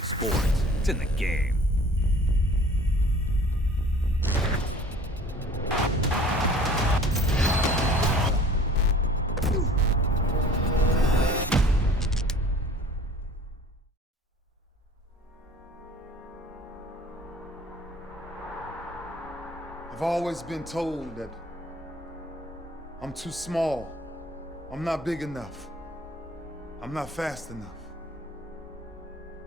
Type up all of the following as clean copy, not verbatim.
EA Sports. It's in the game. I've always been told that I'm too small, I'm not big enough, I'm not fast enough.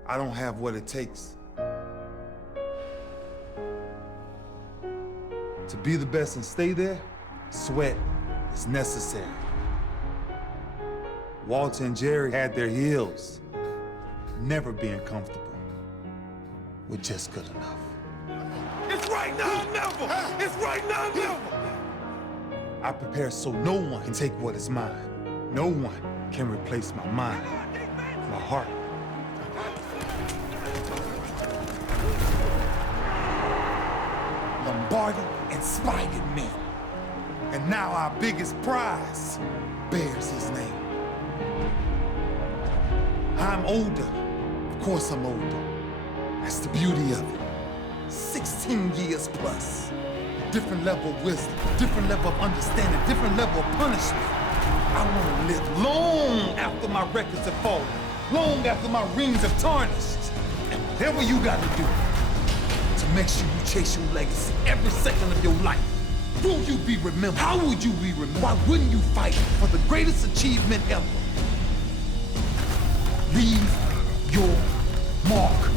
I don't have what it takes to be the best and stay there. Sweat is necessary. Walter and Jerry had their heels, never being comfortable with just good enough. It's right now or never! It's right now or never! I prepare so no one can take what is mine. No one can replace my mind, my heart. Lombardi inspired me. And now our biggest prize bears his name. I'm older. Of course I'm older. That's the beauty of it. 16 years plus. Different level of wisdom, different level of understanding, different level of punishment. I want to live long after my records have fallen, long after my rings have tarnished. And whatever you got to do to make sure you chase your legacy every second of your life. Will you be remembered? How would you be remembered? Why wouldn't you fight for the greatest achievement ever? Leave your mark.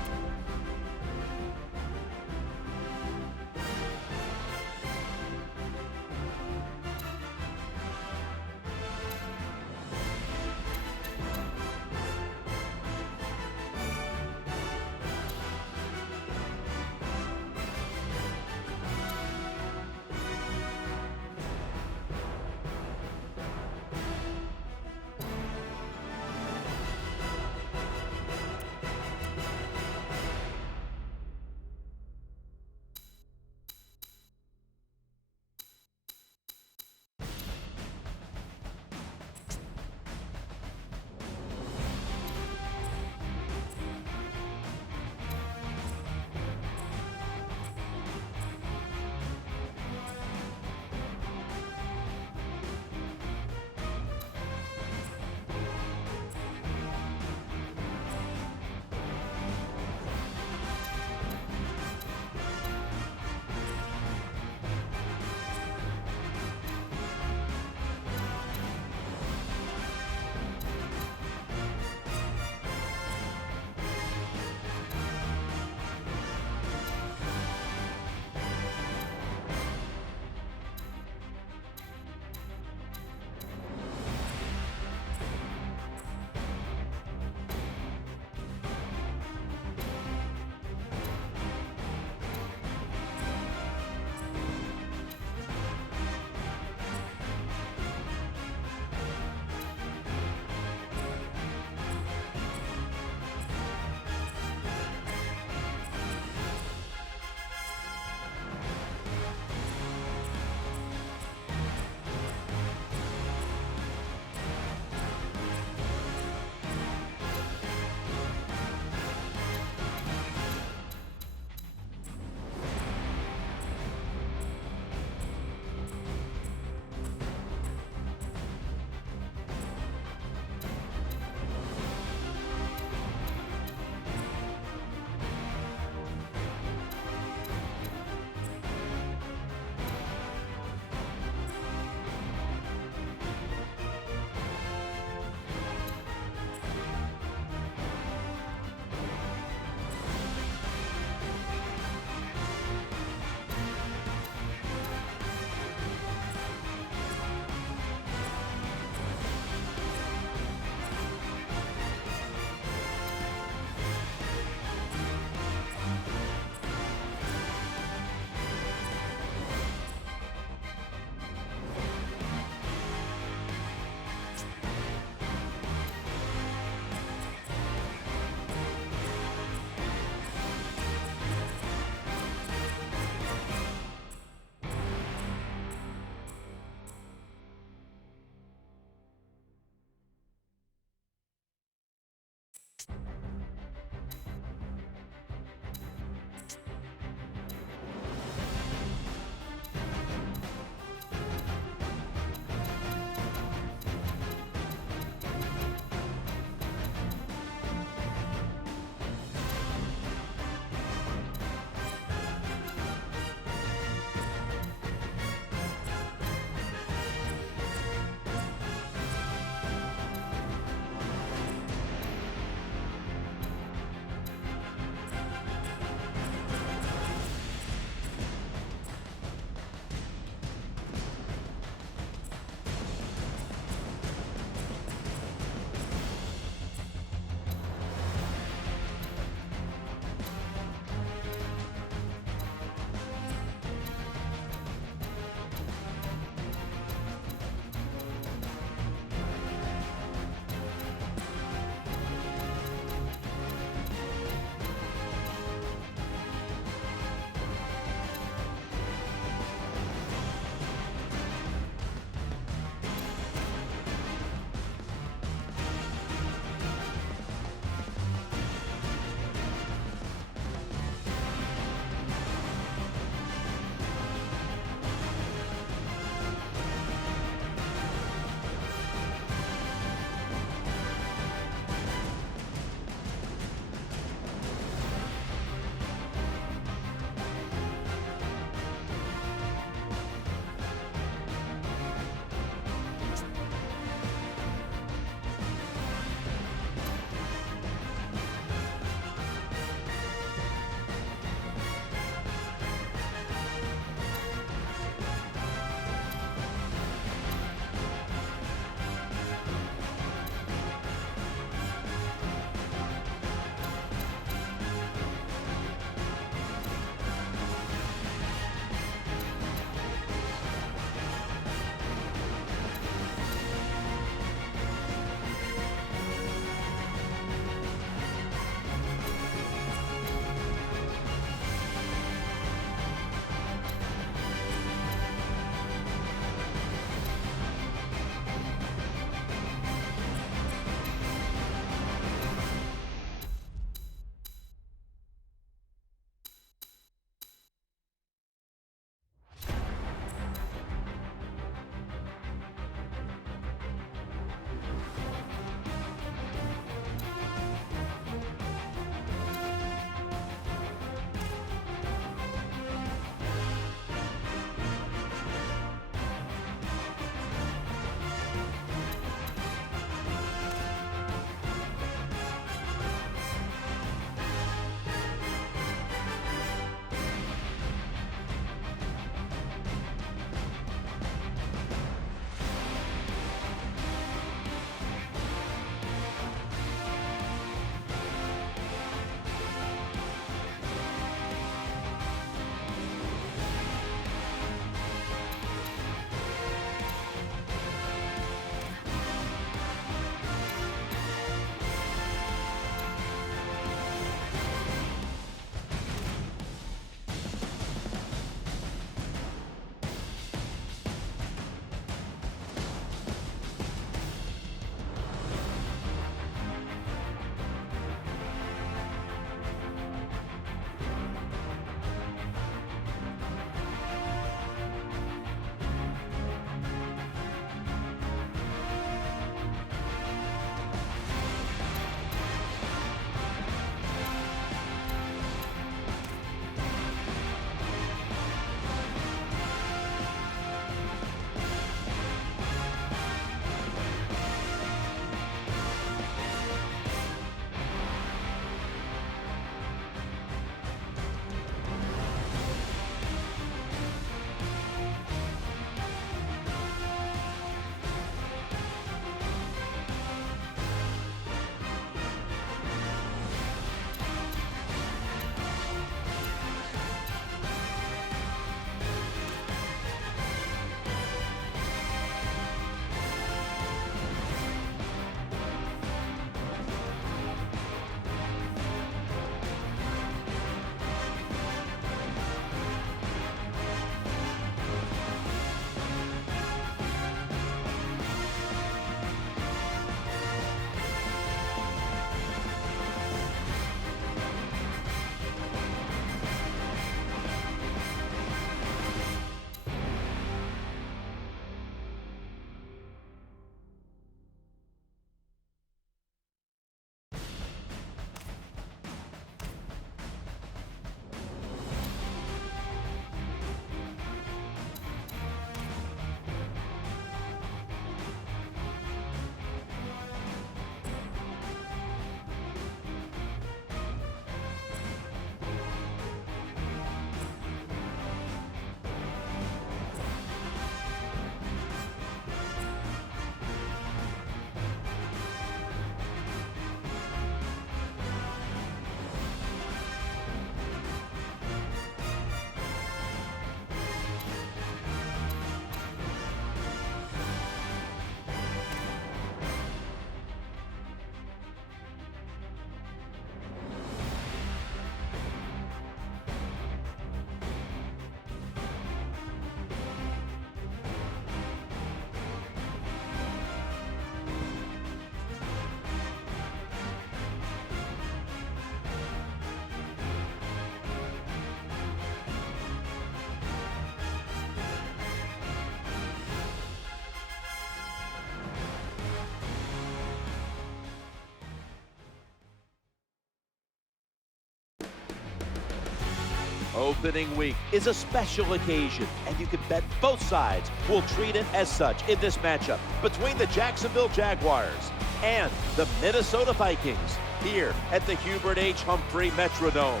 Opening week is a special occasion, and you can bet both sides will treat it as such in this matchup between the Jacksonville Jaguars and the Minnesota Vikings here at the Hubert H. Humphrey Metrodome.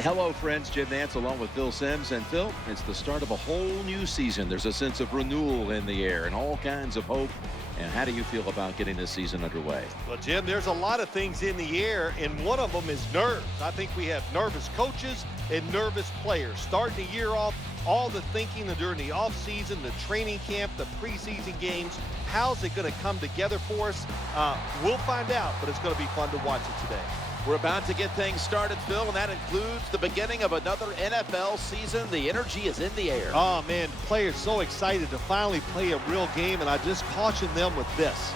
Hello, friends. Jim Nantz along with Phil Simms. And Phil, it's the start of a whole new season. There's a sense of renewal in the air and all kinds of hope. And how do you feel about getting this season underway? Well, Jim, there's a lot of things in the air, and one of them is nerves. I think we have nervous coaches and nervous players. Starting the year off, all the thinking during the offseason, the training camp, the preseason games, how's it going to come together for us? We'll find out, but it's going to be fun to watch it today. We're about to get things started, Phil, and that includes the beginning of another NFL season. The energy is in the air. Oh, man, players so excited to finally play a real game, and I just caution them with this.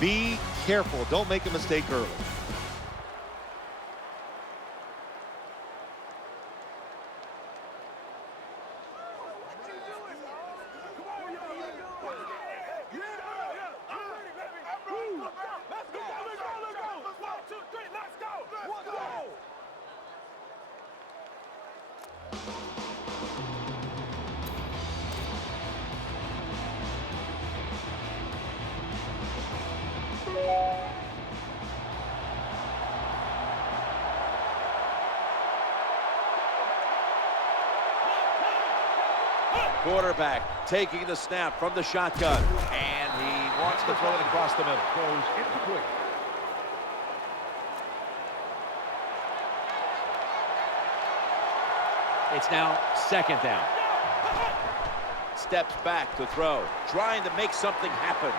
Be careful. Don't make a mistake early. Quarterback taking the snap from the shotgun, and he wants to throw it across the middle. Throws incomplete. It's now second down. Steps back to throw, trying to make something happen.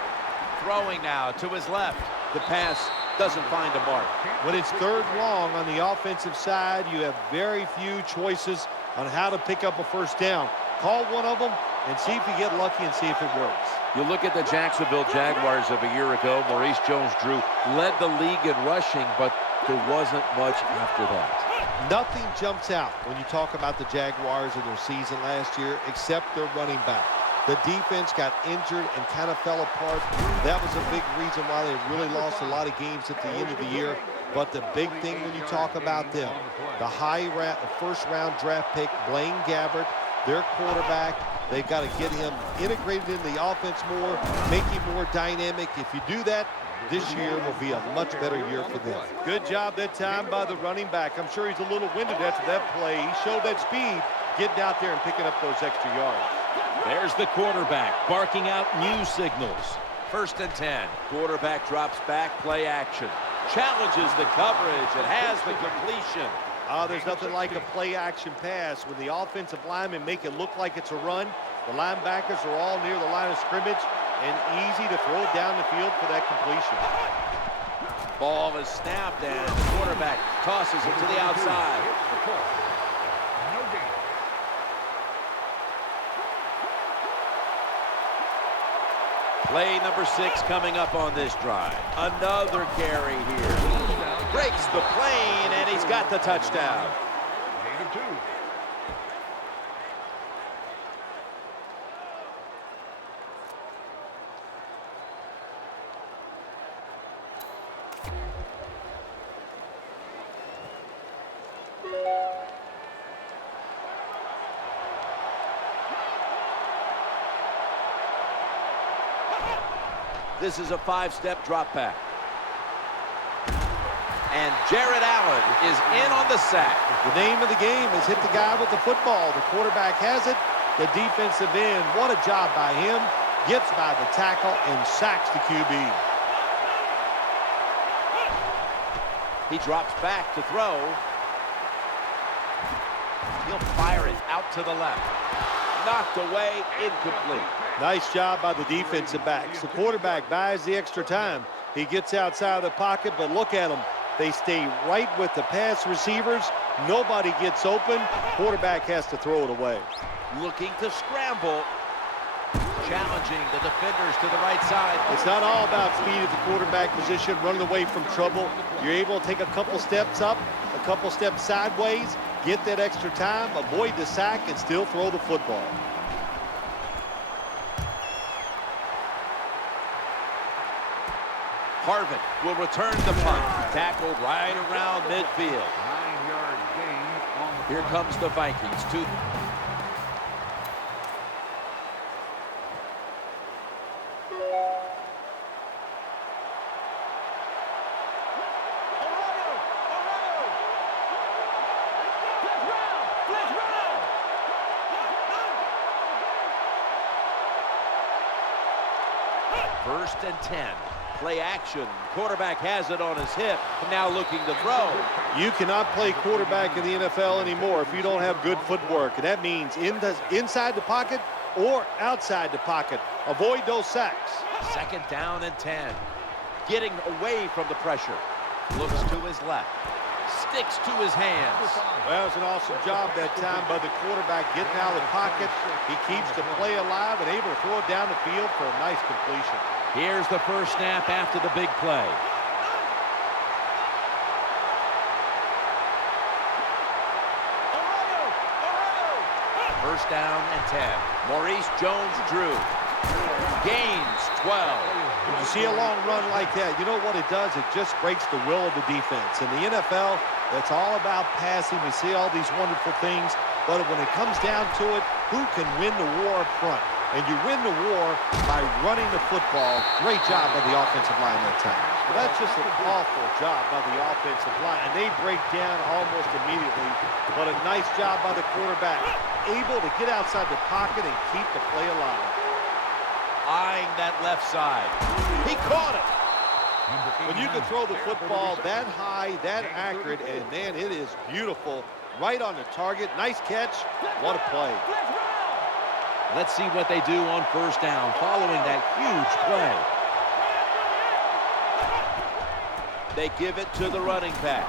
Throwing now to his left. The pass doesn't find a mark. When it's third long on the offensive side, you have very few choices on how to pick up a first down. Call one of them and see if you get lucky and see if it works. You look at the Jacksonville Jaguars of a year ago. Maurice Jones-Drew led the league in rushing, but there wasn't much after that. Nothing jumps out when you talk about the Jaguars in their season last year except their running back. The defense got injured and kind of fell apart. That was a big reason why they really lost a lot of games at the end of the year. But the big thing when you talk about them, the first-round draft pick, Blaine Gabbert, their quarterback, they've got to get him integrated in the offense more, make him more dynamic. If you do that, this year will be a much better year for them. Good job that time by the running back. I'm sure he's a little winded after that play. He showed that speed, getting out there and picking up those extra yards. There's the quarterback barking out new signals. 1st and 10. Quarterback drops back, play action. Challenges the coverage and has the completion. There's nothing like a play-action pass. When the offensive linemen make it look like it's a run, the linebackers are all near the line of scrimmage and easy to throw it down the field for that completion. Ball is snapped and the quarterback tosses it to the outside. Play number 6 coming up on this drive. Another carry here. Breaks the plane, and he's got the touchdown. Gain of 2. This is a 5-step drop back. And Jared Allen is in on the sack. The name of the game is hit the guy with the football. The quarterback has it. The defensive end, what a job by him. Gets by the tackle and sacks the QB. He drops back to throw. He'll fire it out to the left. Knocked away, incomplete. Nice job by the defensive backs. The quarterback buys the extra time. He gets outside of the pocket, but look at them. They stay right with the pass receivers. Nobody gets open. Quarterback has to throw it away. Looking to scramble. Challenging the defenders to the right side. It's not all about speed at the quarterback position, running away from trouble. You're able to take a couple steps up, a couple steps sideways, get that extra time, avoid the sack, and still throw the football. Harvin will return the punt. Tackled right around midfield. 9-yard gain Here comes the Vikings. First and 10. Play action. Quarterback has it on his hip. Now looking to throw. You cannot play quarterback in the NFL anymore if you don't have good footwork. And that means inside the pocket or outside the pocket. Avoid those sacks. Second down and 10. Getting away from the pressure. Looks to his left. Sticks to his hands. Well, it's an awesome job that time by the quarterback getting out of the pocket. He keeps the play alive and able to throw it down the field for a nice completion. Here's the first snap after the big play. First down and 10. Maurice Jones-Drew gains 12. When you see a long run like that, you know what it does? It just breaks the will of the defense. In the NFL, it's all about passing. We see all these wonderful things, but when it comes down to it, who can win the war up front? And you win the war by running the football. Great job by the offensive line that time. Well, that's just an awful job by the offensive line, and they break down almost immediately. But a nice job by the quarterback, able to get outside the pocket and keep the play alive. Eyeing that left side. He caught it. When you can throw the football that high, that accurate, and man, it is beautiful. Right on the target. Nice catch. What a play. Let's see what they do on first down following that huge play. They give it to the running back.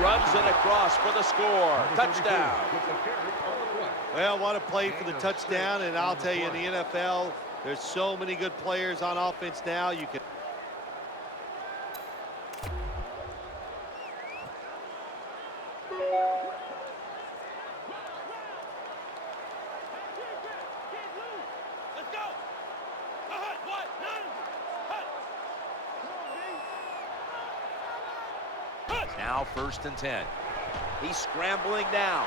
Runs it across for the score. Touchdown. Well, what a play for the touchdown, and I'll tell you, in the NFL, there's so many good players on offense now. You can. Now first and 10. He's scrambling now.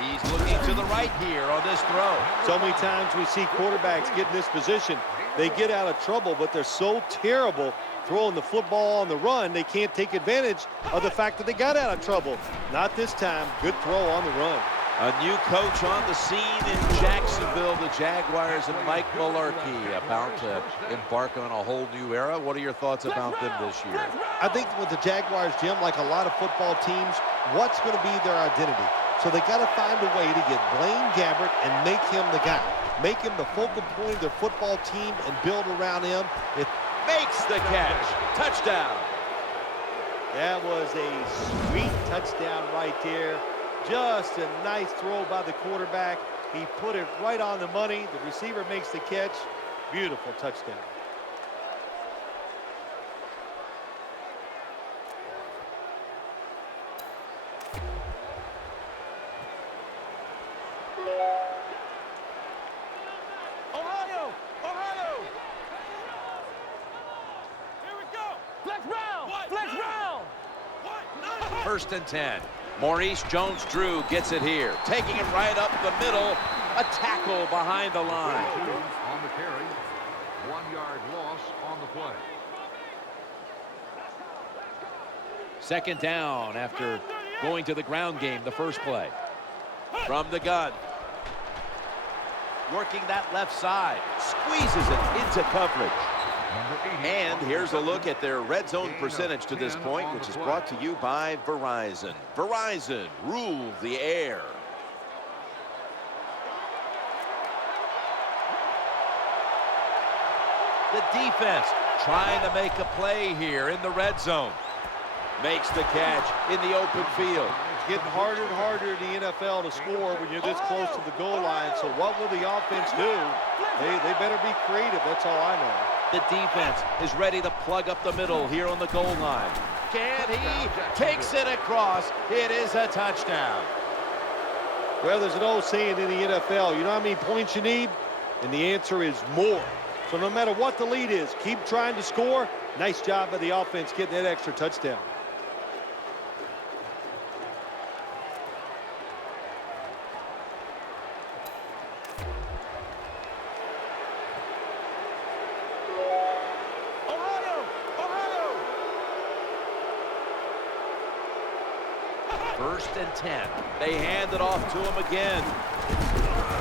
He's looking to the right here on this throw. So many times we see quarterbacks get in this position. They get out of trouble, but they're so terrible throwing the football on the run, they can't take advantage of the fact that they got out of trouble. Not this time. Good throw on the run. A new coach on the scene in Jacksonville, the Jaguars, and Mike Mularkey about to embark on a whole new era. What are your thoughts about them this year? I think with the Jaguars, Jim, like a lot of football teams, what's going to be their identity? So they got to find a way to get Blaine Gabbert and make him the guy. Make him the focal point of their football team and build around him. It makes the catch. Touchdown. That was a sweet touchdown right there. Just a nice throw by the quarterback. He put it right on the money. The receiver makes the catch. Beautiful touchdown. Ohio! Ohio! Here we go! Flex round! Flex round! First and 10. Maurice Jones-Drew gets it here. Taking it right up the middle. A tackle behind the line. On the carry. 1 yard loss on the play. Second down after going to the ground game the first play. From the gun. Working that left side. Squeezes it into coverage. And here's a look at their red zone percentage to this point, which is brought to you by Verizon. Verizon, rule the air. The defense trying to make a play here in the red zone. Makes the catch in the open field. It's getting harder and harder in the NFL to score when you're this close to the goal line. So what will the offense do? They better be creative. That's all I know. The defense is ready to plug up the middle here on the goal line. Can he? Takes it across. It is a touchdown. Well, there's an old saying in the NFL, you know how many points you need? And the answer is more. So no matter what the lead is, keep trying to score. Nice job by the offense getting that extra touchdown. First and 10. They hand it off to him again.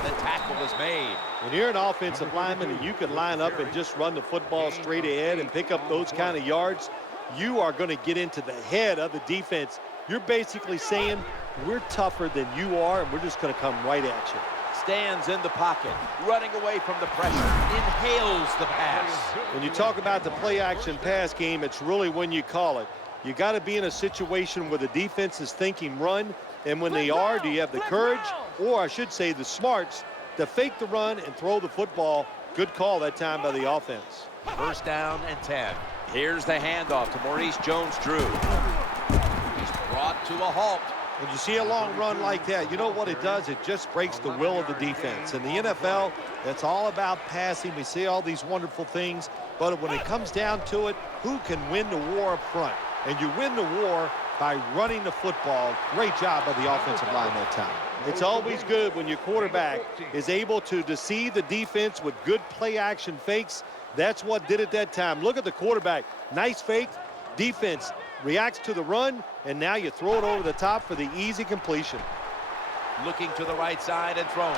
The tackle is made. When you're an offensive lineman and you can line up and just run the football straight ahead and pick up those kind of yards, you are going to get into the head of the defense. You're basically saying, we're tougher than you are, and we're just going to come right at you. Stands in the pocket, running away from the pressure, inhales the pass. When you talk about the play-action pass game, it's really when you call it. You got to be in a situation where the defense is thinking run, and when they are, do you have the courage, or I should say the smarts, to fake the run and throw the football? Good call that time by the offense. First down and 10. Here's the handoff to Maurice Jones-Drew. He's brought to a halt. When you see a long run like that, you know what it does? It just breaks the will of the defense. In the NFL, it's all about passing. We see all these wonderful things, but when it comes down to it, who can win the war up front? And you win the war by running the football. Great job by the offensive line that time. It's always good when your quarterback is able to deceive the defense with good play-action fakes. That's what did it that time. Look at the quarterback. Nice fake. Defense reacts to the run, and now you throw it over the top for the easy completion. Looking to the right side and throwing.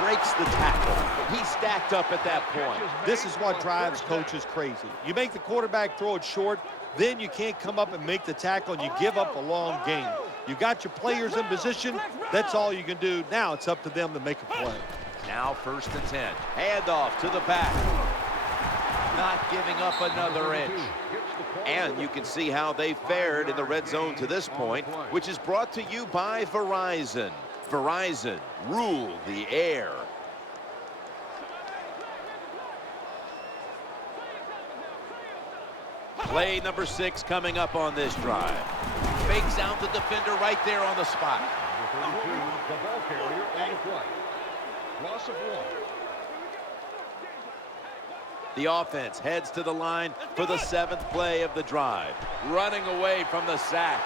Breaks the tackle. He's stacked up at that point. This is what drives coaches crazy. You make the quarterback throw it short, then you can't come up and make the tackle, and you give up a long game. You got your players in position. That's all you can do. Now it's up to them to make a play. Now first and 10. Handoff to the back. Not giving up another inch. And you can see how they fared in the red zone to this point, which is brought to you by Verizon. Verizon, rule the air. Play number 6 coming up on this drive. Fakes out the defender right there on the spot. The ball carrier on the play. Loss of 1. The offense heads to the line for the 7th play of the drive. Running away from the sack.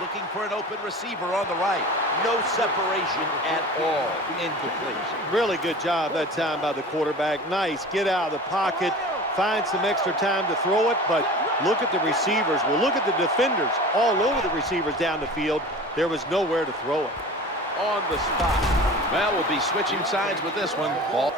Looking for an open receiver on the right. No separation at all. Incomplete. Really good job that time by the quarterback. Nice. Get out of the pocket. Find some extra time to throw it, but look at the receivers. Well, look at the defenders all over the receivers down the field. There was nowhere to throw it. On the spot. Well, we'll be switching sides with this one. Ball.